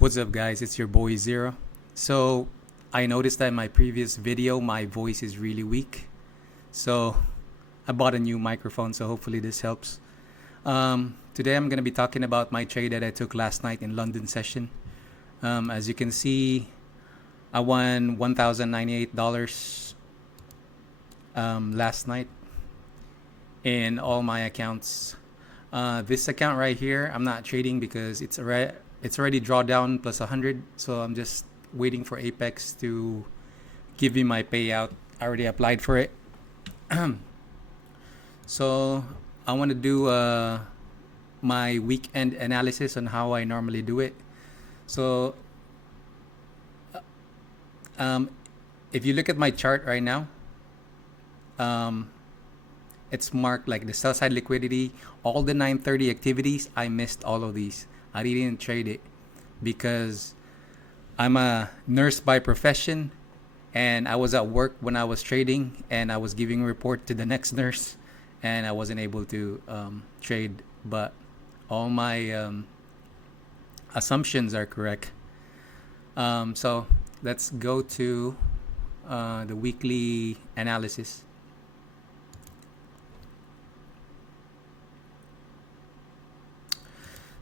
What's up, guys? It's your boy Zero. So I noticed that in my previous video my voice is really weak, so I bought a new microphone, so hopefully this helps. Today I'm going to be talking about my trade that I took last night in London Session. As you can see, I won $1,098 last night in all my accounts. This account right here, I'm not trading because it's already drawdown plus 100, so I'm just waiting for Apex to give me my payout. I already applied for it. So I want to do my weekend analysis on how I normally do it. So if you look at my chart right now, it's marked like the sell side liquidity. All the 9:30 activities, I missed all of these. I didn't trade it because I'm a nurse by profession, and I was at work when I was trading, and I was giving a report to the next nurse, and I wasn't able to trade. But all my assumptions are correct. So let's go to the weekly analysis.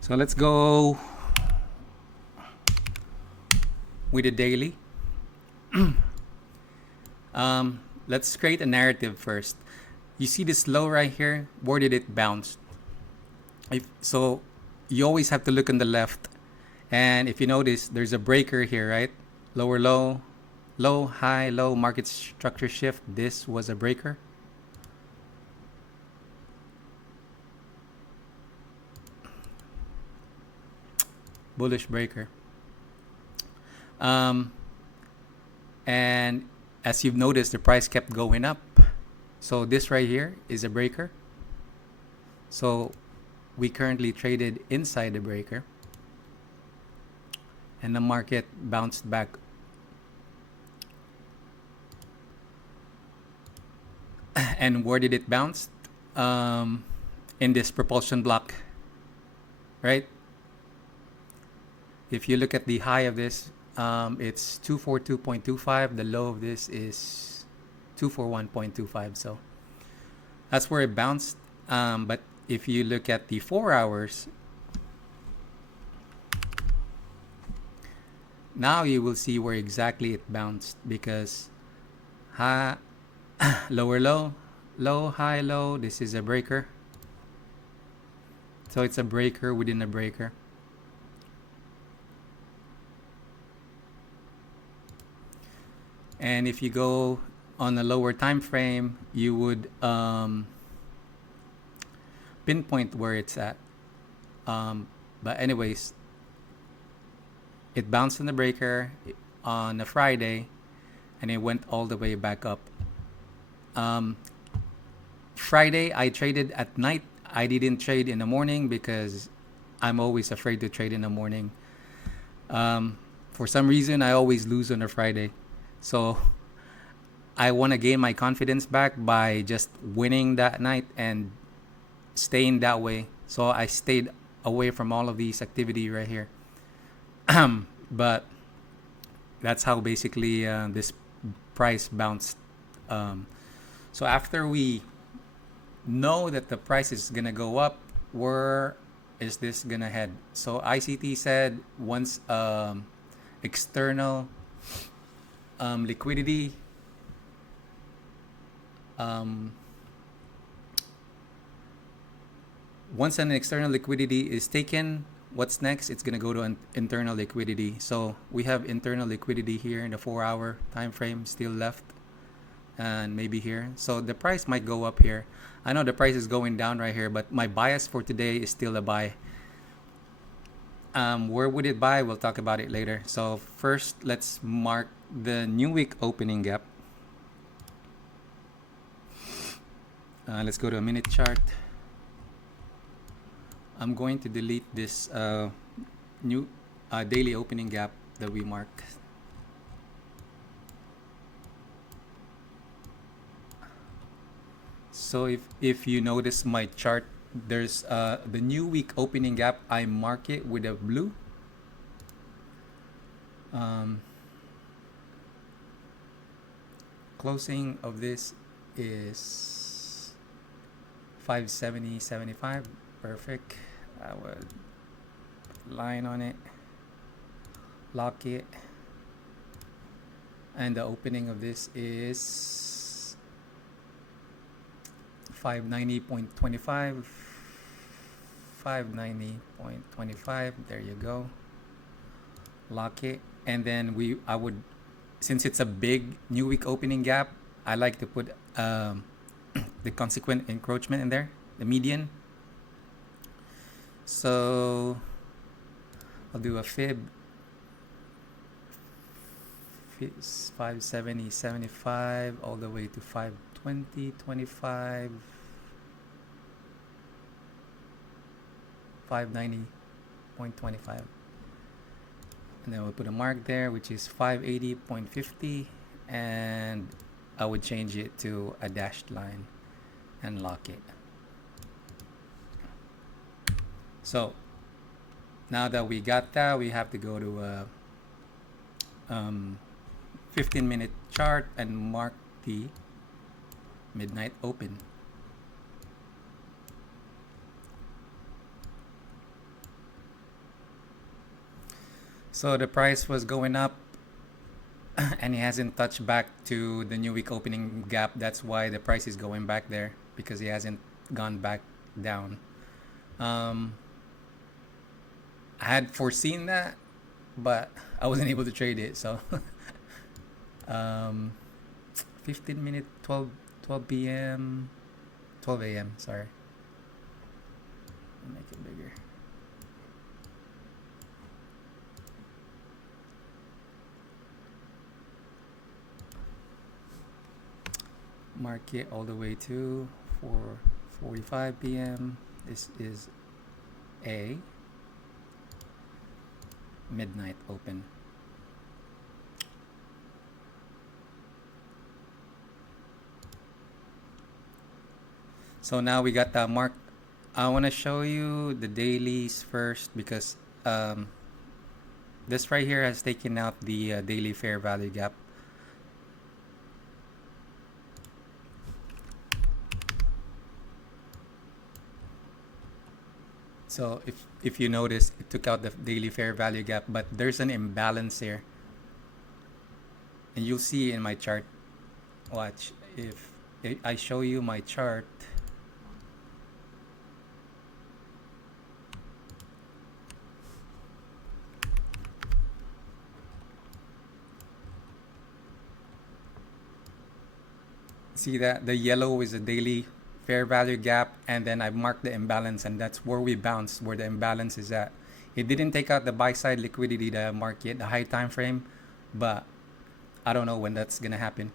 So let's go with the daily. Let's create a narrative first. You see this low right here? Where did it bounce? So you always have to look on the left. And if you notice, there's a breaker here, right? Lower low, low, high, low, market structure shift. This was a breaker. Bullish breaker. And as you've noticed, the price kept going up. So this right here is a breaker. So we currently traded inside the breaker, and the market bounced back. And where did it bounce? In this propulsion block, right? If you look at the high of this, it's 242.25. The low of this is 241.25. So that's where it bounced. But if you look at the 4 hours, now you will see where exactly it bounced, because high, lower low, low, high, low. This is a breaker. So it's a breaker within a breaker. And if you go on a lower time frame, you would pinpoint where it's at. But anyways, it bounced in the breaker on a Friday, and it went all the way back up. Friday, I traded at night. I didn't trade in the morning because I'm always afraid to trade in the morning. For some reason, I always lose on a Friday. So I want to gain my confidence back by just winning that night and staying that way. So I stayed away from all of these activity right here. But that's how basically this price bounced. So after we know that the price is gonna go up, where is this gonna head? So ICT said once external liquidity once an external liquidity is taken, what's next? It's gonna go to an internal liquidity. So we have internal liquidity here in the 4-hour time frame still left, and maybe here. So the price might go up here. I know the price is going down right here, but my bias for today is still a buy. Where would it buy? We'll talk about it later. So first, let's mark the new week opening gap. Let's go to a minute chart. I'm going to delete this new daily opening gap that we marked. So if you notice my chart, there's the new week opening gap. I mark it with a blue. Um, Closing of this is 570.75. Perfect. I would line on it, lock it, and the opening of this is 590.25. 590.25. There you go. Lock it, and then I would, since it's a big new week opening gap, I like to put the consequent encroachment in there, the median. So I'll do a fib 570.75 all the way to 520.25, 590.25, and then we'll put a mark there, which is 580.50, and I would change it to a dashed line and lock it. So now that we got that, we have to go to a 15-minute chart and mark the midnight open. So the price was going up and it hasn't touched back to the new week opening gap. That's why the price is going back there, because it hasn't gone back down. I had foreseen that, but I wasn't able to trade it. So 15 minute 12 p.m. 12 a.m. sorry, I'll make it bigger. Mark it all the way to 4:45 p.m. This is a midnight open. So now we got that mark. I want to show you the dailies first, because this right here has taken out the daily fair value gap. So if you notice, it took out the daily fair value gap, but there's an imbalance here. And you'll see in my chart. Watch, if I show you my chart, see that the yellow is a daily fair value gap, and then I marked the imbalance, and that's where we bounced, where the imbalance is at. It didn't take out the buy side liquidity that I marked yet, the high time frame, but I don't know when that's gonna happen.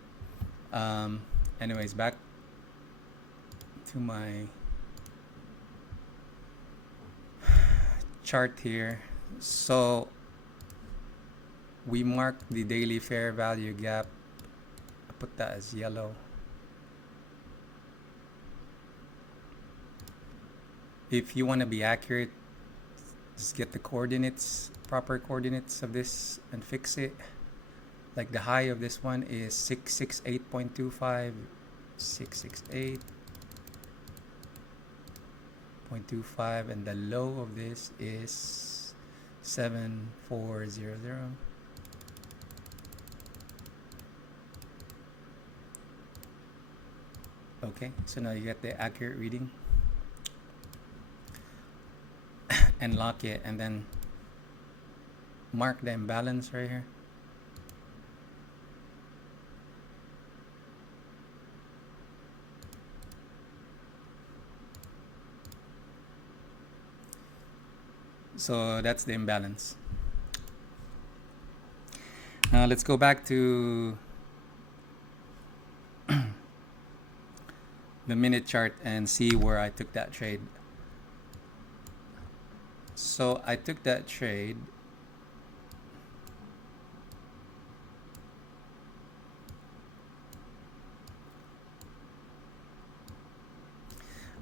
Anyways, back to my chart here. So we marked the daily fair value gap. I put that as yellow. If you want to be accurate, just get the coordinates, proper coordinates of this, and fix it. Like the high of this one is 668.25, 668.25, and the low of this is 7400. Okay, so now you get the accurate reading. And lock it, and then mark the imbalance right here. So that's the imbalance. Now let's go back to the minute chart and see where I took that trade. So I took that trade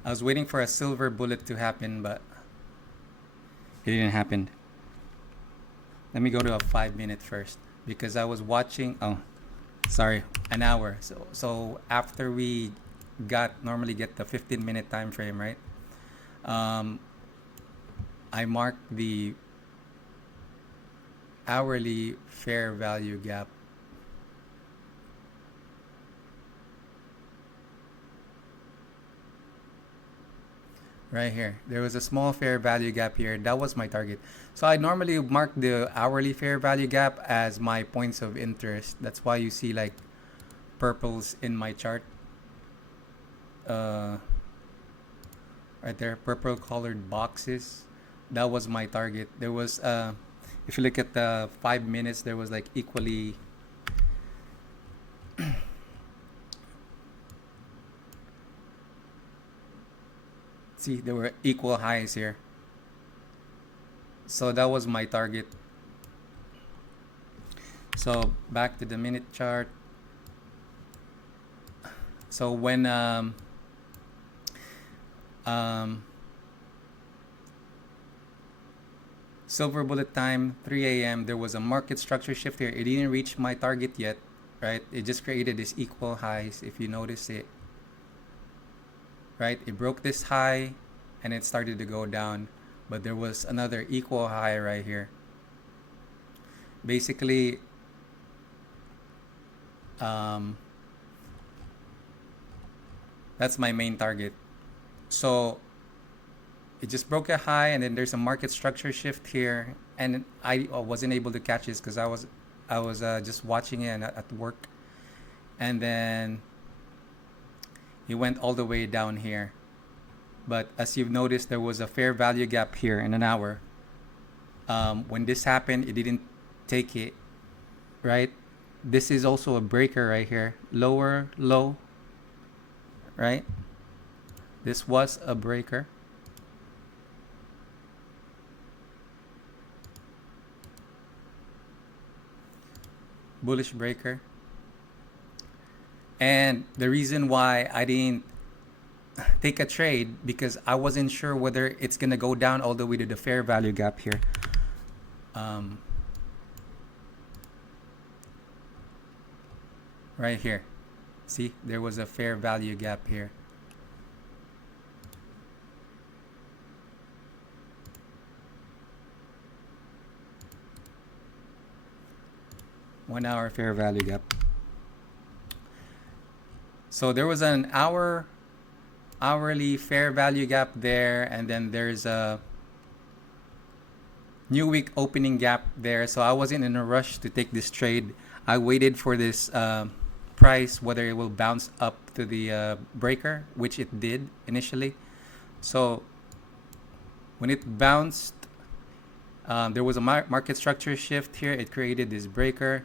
I was waiting for a silver bullet to happen, but it didn't happen. Let me go to a 5 minute first because I was watching. Oh, sorry, an hour. So after we normally get the 15-minute time frame, right? Um, I marked the hourly fair value gap. Right here. There was a small fair value gap here. That was my target. So I normally mark the hourly fair value gap as my points of interest. That's why you see like purples in my chart. Uh, right there, purple colored boxes. That was my target. There was, if you look at the 5 minutes, there was like equally. See, there were equal highs here. So that was my target. So back to the minute chart. So when Silver Bullet time, 3 a.m., there was a market structure shift here. It didn't reach my target yet, right? It just created this equal highs, if you notice it. Right? It broke this high and it started to go down. But there was another equal high right here. Basically, that's my main target. So it just broke a high and then there's a market structure shift here. And I wasn't able to catch this because I was just watching it at work. And then it went all the way down here. But as you've noticed, there was a fair value gap here in an hour. When this happened, it didn't take it, right? This is also a breaker right here. Lower, low, right? This was a breaker. Bullish breaker. And the reason why I didn't take a trade because I wasn't sure whether it's gonna go down all the way to the fair value gap here. Right here, see, there was a fair value gap here. One hour fair value gap. So there was an hourly fair value gap there, and then there's a new week opening gap there. So I wasn't in a rush to take this trade. I waited for this price, whether it will bounce up to the breaker, which it did initially. So when it bounced, there was a market structure shift here. It created this breaker.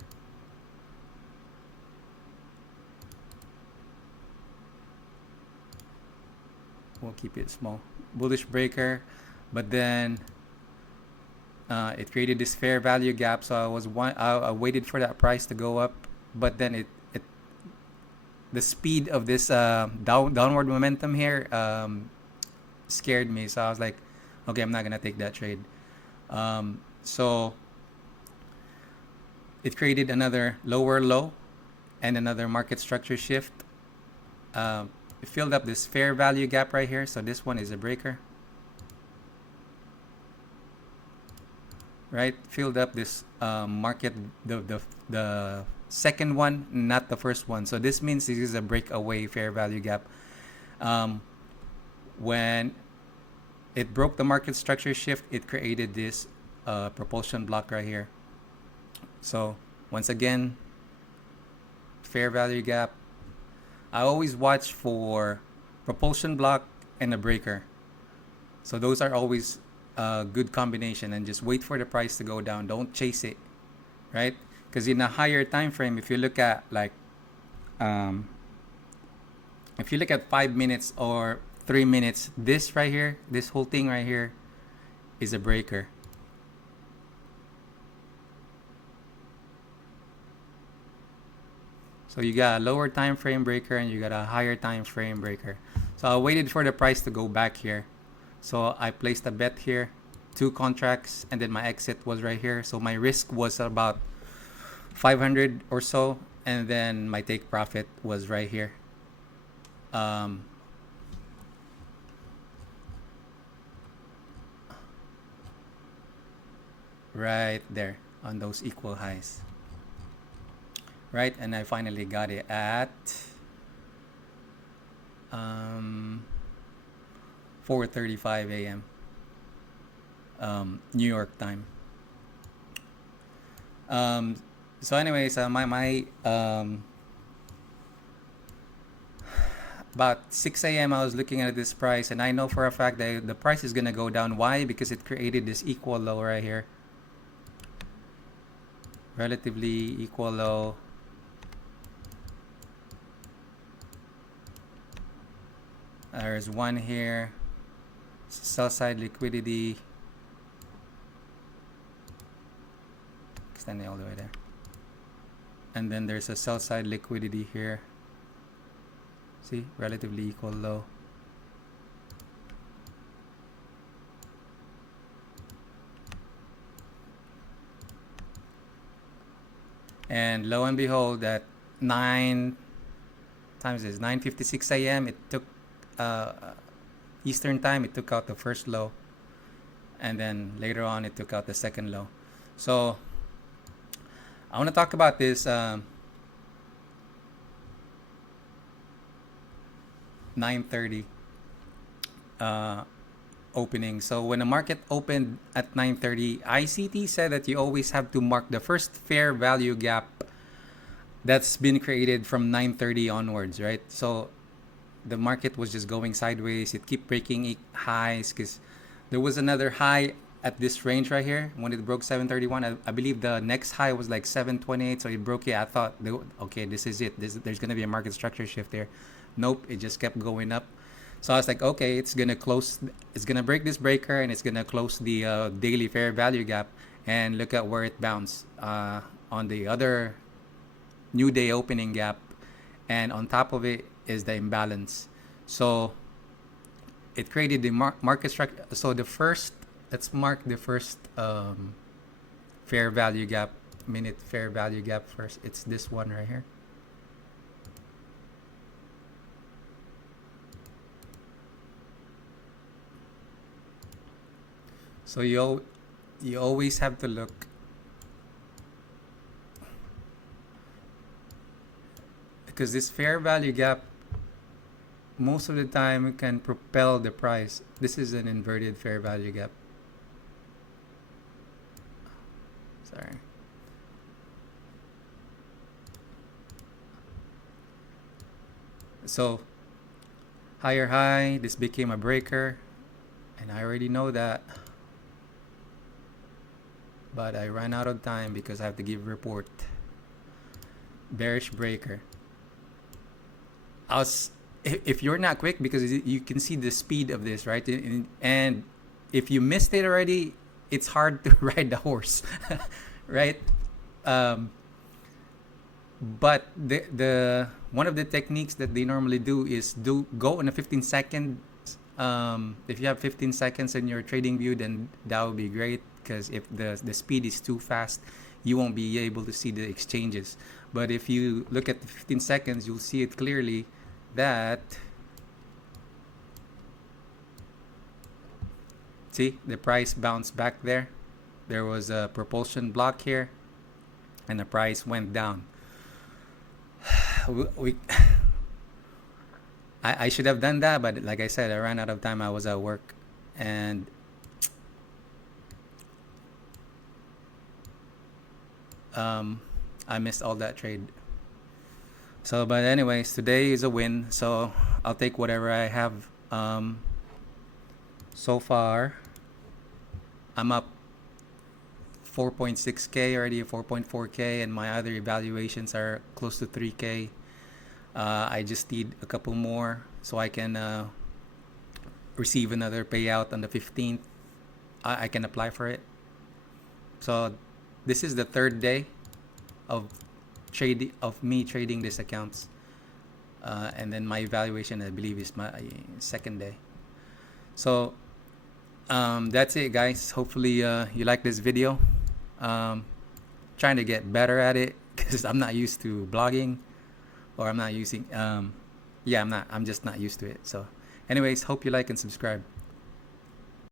We'll keep it small. Bullish breaker, but then it created this fair value gap. So I waited for that price to go up, but then the speed of this downward momentum here scared me. So I was like, okay, I'm not gonna take that trade. So it created another lower low and another market structure shift. It filled up this fair value gap right here. So this one is a breaker, right? Filled up this market, the second one, not the first one. So this means this is a breakaway fair value gap. When it broke the market structure shift, it created this propulsion block right here. So once again, fair value gap. I always watch for propulsion block and a breaker. So those are always a good combination, and just wait for the price to go down. Don't chase it, right? Because in a higher time frame, if you look at like if you look at 5 minutes or 3 minutes, this right here, this whole thing right here is a breaker. So you got a lower time frame breaker and you got a higher time frame breaker. So I waited for the price to go back here. So I placed a bet here. 2 contracts, and then my exit was right here. So my risk was about 500 or so, and then my take profit was right here. Right there on those equal highs. Right, and I finally got it at 4:35 a.m. New York time. So anyways, about 6 a.m. I was looking at this price, and I know for a fact that the price is gonna go down. Why? Because it created this equal low right here. Relatively equal low. There's one here. Sell side liquidity. Extending all the way there. And then there's a sell side liquidity here. See, relatively equal low. And lo and behold, at 9:56 a.m. it took Eastern time, it took out the first low, and then later on it took out the second low. So I want to talk about this 9:30 opening. So when the market opened at 9:30, ICT said that you always have to mark the first fair value gap that's been created from 9:30 onwards, right? So the market was just going sideways. It kept breaking highs because there was another high at this range right here when it broke 731. I believe the next high was like 728, so it broke it. I thought, okay, this is it. There's going to be a market structure shift there. Nope, it just kept going up. So I was like, okay, it's going to break this breaker, and it's going to close the daily fair value gap. And look at where it bounced on the other new day opening gap. And on top of it is the imbalance. So it created the market structure. So let's mark the first fair value gap, minute fair value gap first. It's this one right here. So you always have to look, because this fair value gap most of the time can propel the price. This is an inverted fair value gap. Sorry. So higher high, this became a breaker, and I already know that, but I ran out of time because I have to give report. Bearish breaker. If you're not quick, because you can see the speed of this, right? And if you missed it already, it's hard to ride the horse, right? But the one of the techniques that they normally do is go on a 15 second. If you have 15 seconds in your trading view, then that would be great, because if the speed is too fast, you won't be able to see the exchanges. But if you look at the 15 seconds, you'll see it clearly that, see, the price bounced back there. There was a propulsion block here, and the price went down. I should have done that, but like I said, I ran out of time. I was at work, and I missed all that trade. So, but anyways, today is a win, so I'll take whatever I have. So far, I'm up 4.6k already, 4.4k, and my other evaluations are close to 3k. I just need a couple more so I can receive another payout on the 15th. I can apply for it. So this is the third day of me trading these accounts, and then my evaluation, I believe, is my second day. So That's it, guys. Hopefully, you like this video. Um, Trying to get better at it because I'm not used to blogging, or I'm not using. Yeah, I'm not. I'm just not used to it. So, anyways, hope you like and subscribe.